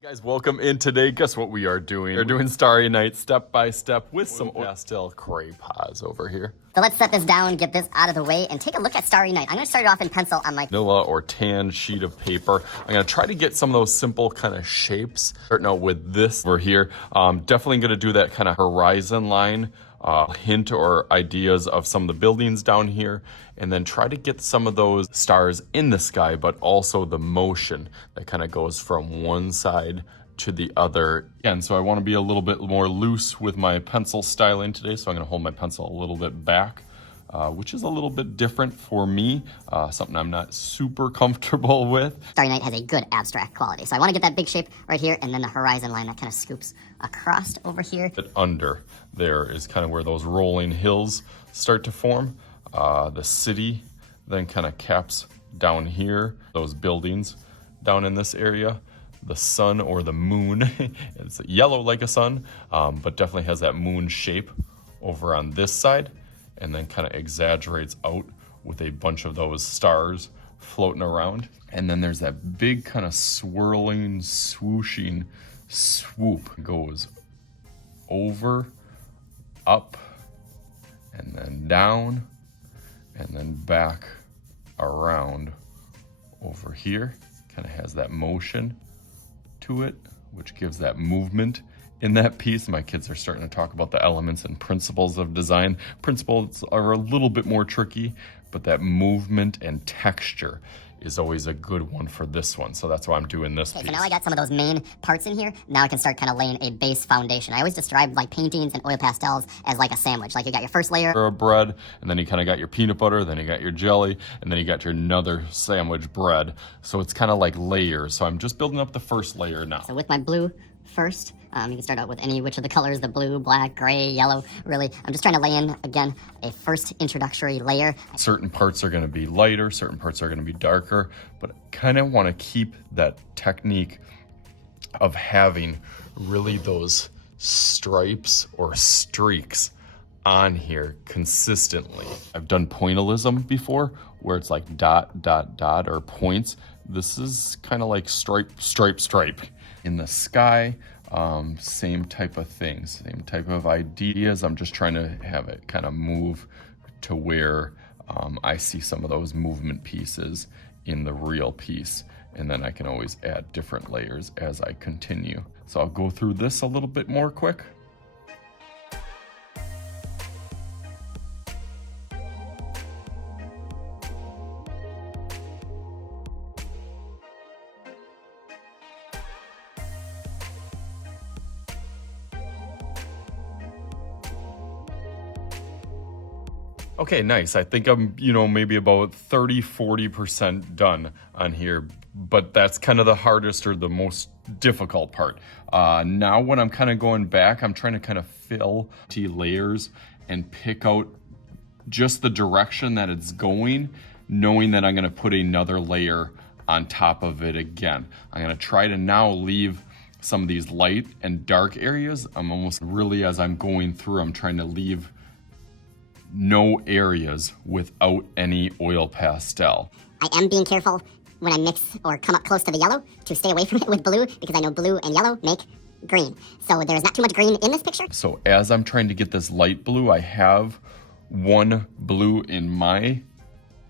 Guys, welcome in today. Guess what we are doing? We're doing Starry Night step by step with some pastel crayons over here. So let's set this down, get this out of the way, and take a look at Starry Night. I'm going to start it off in pencil on my Vanilla or tan sheet of paper. I'm going to try to get some of those simple kind of shapes. Starting out with this over here. Definitely going to do that kind of horizon line. Hint or ideas of some of the buildings down here, and then try to get some of those stars in the sky, but also the motion that kind of goes from one side to the other. And so I want to be a little bit more loose with my pencil styling today, so I'm going to hold my pencil a little bit back, which is a little bit different for me, something I'm not super comfortable with. Starry Night has a good abstract quality, so I want to get that big shape right here, and then the horizon line that kind of scoops across over here. Under there is kind of where those rolling hills start to form. The city then kind of caps down here, those buildings down in this area. The sun or the moon, it's yellow like a sun, but definitely has that moon shape over on this side, and then kind of exaggerates out with a bunch of those stars floating around. And then there's that big kind of swirling, swooshing swoop. It goes over, up, and then down, and then back around over here. Kind of has that motion to it, which gives that movement in that piece. My kids are starting to talk about the elements and principles of design. Principles are a little bit more tricky, but that movement and texture is always a good one for this one. So that's why I'm doing this piece. So now I got some of those main parts in here. Now I can start kind of laying a base foundation. I always describe like paintings and oil pastels as like a sandwich. Like you got your first layer of bread, and then you kind of got your peanut butter, then you got your jelly, and then you got your another sandwich bread. So it's kind of like layers. So I'm just building up the first layer now. So with my blue first, you can start out with any which of the colors, the blue, black, gray, yellow, really. I'm just trying to lay in, again, a first introductory layer. Certain parts are gonna be lighter, certain parts are gonna be darker, but I kind of wanna keep that technique of having really those stripes or streaks on here consistently. I've done pointillism before, where it's like dot, dot, dot, or points. This is kind of like stripe, stripe, stripe. In the sky, same type of things, same type of ideas. I'm just trying to have it kind of move to where I see some of those movement pieces in the real piece. And then I can always add different layers as I continue. So I'll go through this a little bit more quick. Okay, nice. I think I'm, maybe about 40% done on here, but that's kind of the hardest or the most difficult part. Now when I'm kind of going back, I'm trying to kind of fill layers and pick out just the direction that it's going, knowing that I'm gonna put another layer on top of it again. I'm gonna try to now leave some of these light and dark areas. I'm almost really, as I'm going through, I'm trying to leave no areas without any oil pastel. I am being careful when I mix or come up close to the yellow to stay away from it with blue, because I know blue and yellow make green. So there's not too much green in this picture. So as I'm trying to get this light blue, I have one blue in my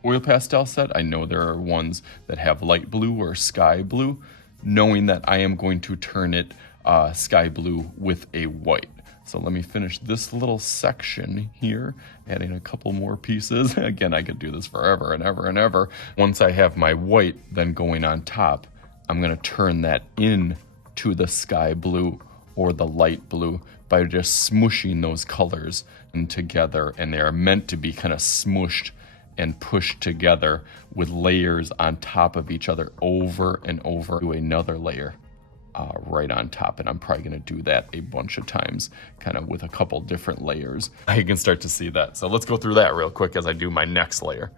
oil pastel set. I know there are ones that have light blue or sky blue, knowing that I am going to turn it sky blue with a white. So let me finish this little section here, adding a couple more pieces. Again, I could do this forever and ever and ever. Once I have my white then going on top, I'm gonna turn that in to the sky blue or the light blue by just smushing those colors in together. And they are meant to be kind of smushed and pushed together with layers on top of each other over and over to another layer. Right on top, and I'm probably going to do that a bunch of times, kind of with a couple different layers. I can start to see that. So let's go through that real quick as I do my next layer.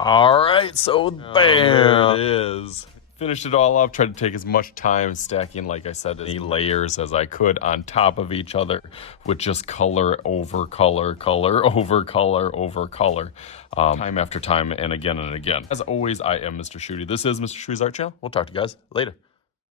All right, so bam, there it is. Finished it all up, tried to take as much time stacking, like I said, as many layers as I could on top of each other with just color over color, color over color over color, time after time and again and again. As always, I am Mr. Shooty. This is Mr. Shooty's Art Channel. We'll talk to you guys later.